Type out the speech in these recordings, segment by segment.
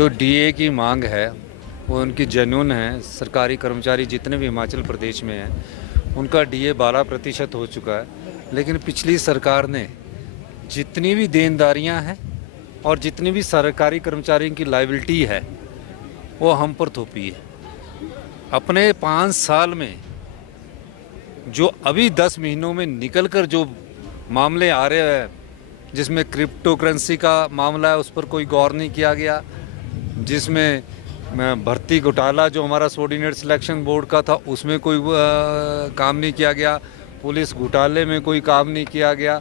जो डीए की मांग है वो उनकी जेन्युइन है। सरकारी कर्मचारी जितने भी हिमाचल प्रदेश में हैं उनका डीए 12% हो चुका है, लेकिन पिछली सरकार ने जितनी भी देनदारियां हैं और जितनी भी सरकारी कर्मचारियों की लायबिलिटी है वो हम पर थोपी है। अपने 5 साल में जो अभी 10 महीनों में निकल कर जो मामले आ रहे हैं, जिसमें क्रिप्टो करेंसी का मामला है उस पर कोई गौर नहीं किया गया, जिसमें भर्ती घोटाला जो हमारा सबऑर्डिनेट सिलेक्शन बोर्ड का था उसमें कोई काम नहीं किया गया, पुलिस घोटाले में कोई काम नहीं किया गया।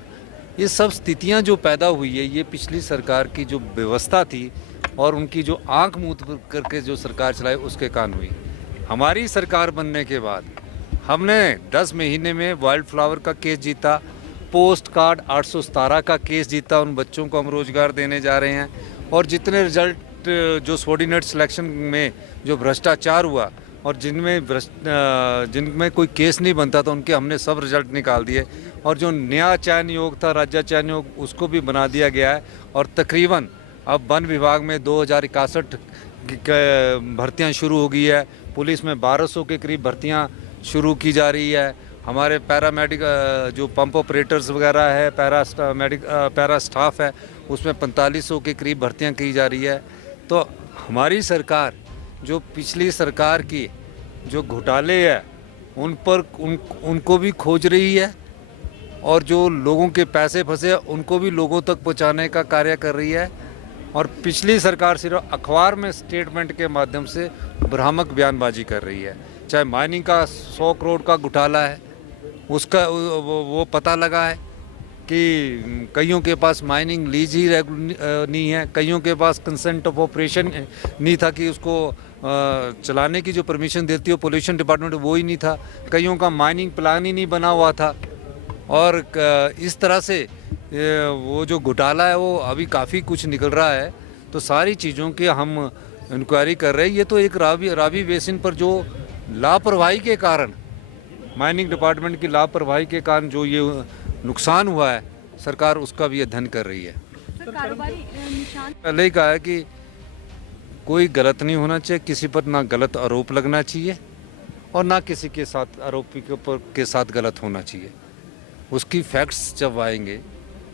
ये सब स्थितियां जो पैदा हुई है ये पिछली सरकार की जो व्यवस्था थी और उनकी जो आंख मूंद करके जो सरकार चलाई उसके कारण हुई। हमारी सरकार बनने के बाद हमने 10 महीने में वाइल्ड फ्लावर का केस जीता, पोस्ट कार्ड 817 का केस जीता, उन बच्चों को हम रोजगार देने जा रहे हैं। और जितने रिजल्ट जो सबऑर्डिनेट सिलेक्शन में जो भ्रष्टाचार हुआ और जिनमें कोई केस नहीं बनता था उनके हमने सब रिजल्ट निकाल दिए। और जो नया चयन योग था, राज्य चयन योग, उसको भी बना दिया गया है। और तकरीबन अब वन विभाग में 2061 भर्तियां शुरू हो गई है, पुलिस में 1200 के करीब भर्तियां शुरू की जा रही है। हमारे पैरामेडिक जो पंप ऑपरेटर्स वगैरह है, पैरा स्टाफ है, उसमें 4500 के करीब भर्तियां की जा रही है। तो हमारी सरकार जो पिछली सरकार की जो घोटाले है उनको भी खोज रही है और जो लोगों के पैसे फंसे उनको भी लोगों तक पहुंचाने का कार्य कर रही है। और पिछली सरकार सिर्फ अखबार में स्टेटमेंट के माध्यम से भ्रामक बयानबाजी कर रही है। चाहे माइनिंग का 100 करोड़ का घोटाला है, उसका वो पता लगा है कि कईयों के पास माइनिंग लीज ही नहीं है, कईयों के पास कंसेंट ऑफ ऑपरेशन नहीं था कि उसको चलाने की जो परमिशन देती है पोल्यूशन डिपार्टमेंट वो ही नहीं था, कईयों का माइनिंग प्लान ही नहीं बना हुआ था। और इस तरह से वो जो घोटाला है वो अभी काफ़ी कुछ निकल रहा है। तो सारी चीज़ों की हम इंक्वायरी कर रहे हैं। ये तो एक रावी बेसिन पर जो लापरवाही के कारण, माइनिंग डिपार्टमेंट की लापरवाही के कारण जो ये नुकसान हुआ है, सरकार उसका भी अध्ययन कर रही है। पहले ही कहा है कि कोई गलत नहीं होना चाहिए, किसी पर ना गलत आरोप लगना चाहिए और ना किसी के साथ आरोपी के साथ गलत होना चाहिए। उसकी फैक्ट्स जब आएंगे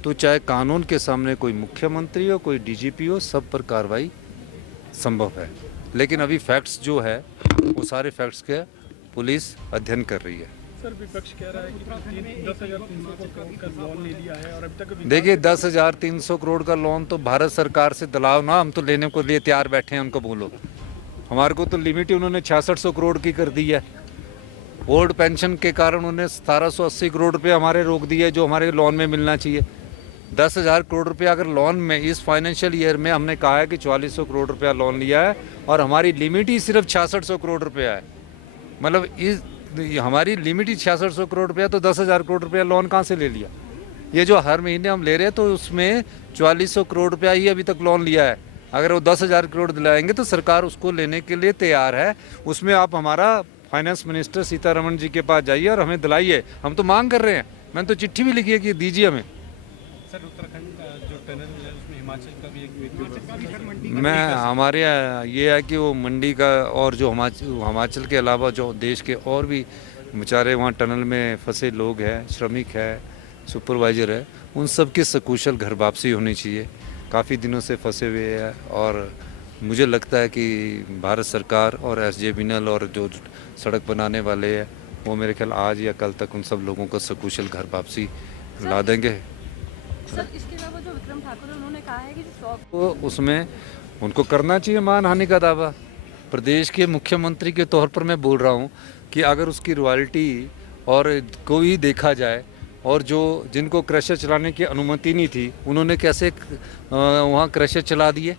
तो चाहे कानून के सामने कोई मुख्यमंत्री हो, कोई डीजीपी हो, सब पर कार्रवाई संभव है। लेकिन अभी फैक्ट्स जो है वो सारे फैक्ट्स के पुलिस अध्ययन कर रही है। सर, विपक्ष कह रहा है कि 10,300 करोड़ का लोन ले लिया है और अभी तक देखिए 10,300 करोड़ का लोन तो भारत सरकार से दिलाओ ना, हम तो लेने को लिए तैयार बैठे हैं, उनको बोलो। हमारे को तो लिमिट ही उन्होंने 6600 करोड़ की कर दी है। ओल्ड पेंशन के कारण उन्होंने 1780 करोड़ रुपये हमारे रोक दिए जो हमारे लोन में मिलना चाहिए। 10,000 करोड़ रुपया अगर लोन में इस फाइनेंशियल ईयर में हमने कहा है कि 4400 करोड़ रुपया लोन लिया है और हमारी लिमिट ही सिर्फ 6600 करोड़ रुपया है। मतलब इस हमारी लिमिट ही 6600 करोड़ रुपया, तो 10,000 करोड़ रुपया लोन कहाँ से ले लिया? ये जो हर महीने हम ले रहे हैं तो उसमें 4400 करोड़ रुपया ही अभी तक लोन लिया है। अगर वो 10,000 करोड़ दिलाएंगे तो सरकार उसको लेने के लिए तैयार है। उसमें आप हमारा फाइनेंस मिनिस्टर सीतारमण जी के पास जाइए और हमें दिलाइए। हम तो मांग कर रहे हैं, मैंने तो चिट्ठी भी लिखी है कि दीजिए हमें। सर, उत्तराखंड जो टनल है उसमें हिमाचल का भी एक मैं हमारे ये है कि वो मंडी का और जो हिमाचल के अलावा जो देश के और भी बेचारे वहाँ टनल में फंसे लोग हैं, श्रमिक है, सुपरवाइज़र है, उन सब की सकुशल घर वापसी होनी चाहिए। काफ़ी दिनों से फंसे हुए हैं और मुझे लगता है कि भारत सरकार और SJVNL और जो सड़क बनाने वाले हैं वो मेरे ख्याल आज या कल तक उन सब लोगों को सकुशल घर वापसी ला देंगे। सर, इसके अलावा जो विक्रम ठाकुर है उन्होंने कहा है कि तो उसमें उनको करना चाहिए मानहानि का दावा। प्रदेश के मुख्यमंत्री के तौर पर मैं बोल रहा हूँ कि अगर उसकी रॉयल्टी और कोई देखा जाए और जो जिनको क्रशर चलाने की अनुमति नहीं थी उन्होंने कैसे वहाँ क्रशर चला दिए।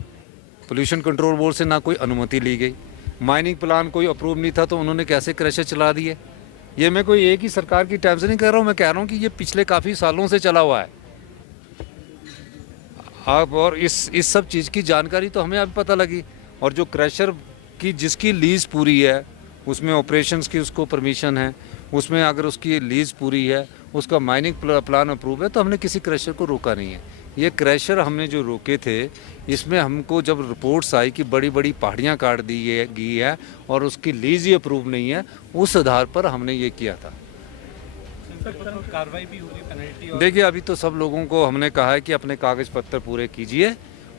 पोल्यूशन कंट्रोल बोर्ड से ना कोई अनुमति ली गई, माइनिंग प्लान कोई अप्रूव नहीं था तो उन्होंने कैसे क्रशर चला दिए। ये मैं कोई एक ही सरकार की टाइम से नहीं कह रहा हूँ, मैं कह रहा हूँ कि ये पिछले काफ़ी सालों से चला हुआ है। आप और इस सब चीज़ की जानकारी तो हमें अभी पता लगी। और जो क्रशर की जिसकी लीज़ पूरी है उसमें ऑपरेशंस की उसको परमिशन है, उसमें अगर उसकी लीज़ पूरी है, उसका माइनिंग प्लान अप्रूव है, तो हमने किसी क्रशर को रोका नहीं है। ये क्रैशर हमने जो रोके थे, इसमें हमको जब रिपोर्ट्स आई कि बड़ी बड़ी पहाड़ियाँ काट दी गई है और उसकी लीज ही अप्रूव नहीं है, उस आधार पर हमने ये किया था। कार्रवाई भी हो रही है, पेनल्टी और देखिए, अभी तो सब लोगों को हमने कहा है कि अपने कागज पत्र पूरे कीजिए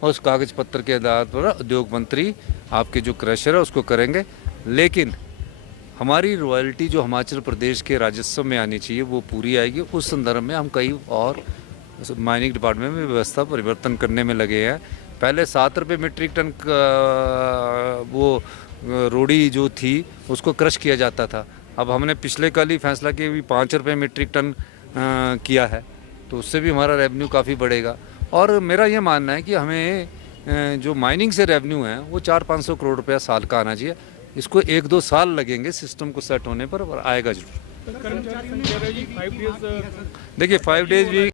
और उस कागज पत्र के आधार पर उद्योग मंत्री आपके जो क्रशर है उसको करेंगे। लेकिन हमारी रॉयल्टी जो हिमाचल प्रदेश के राजस्व में आनी चाहिए वो पूरी आएगी। उस संदर्भ में हम कई और माइनिंग डिपार्टमेंट में व्यवस्था परिवर्तन करने में लगे हैं। पहले 7 रुपये मीट्रिक टन वो रोड़ी जो थी उसको क्रश किया जाता था। अब हमने पिछले कल ही फैसला किया भी 5 रुपये मीट्रिक टन किया है, तो उससे भी हमारा रेवेन्यू काफ़ी बढ़ेगा। और मेरा ये मानना है कि हमें जो माइनिंग से रेवेन्यू है वो 400-500 करोड़ रुपया साल का आना चाहिए। इसको 1-2 साल लगेंगे सिस्टम को सेट होने पर आएगा जरूर। देखिए 5 डेज भी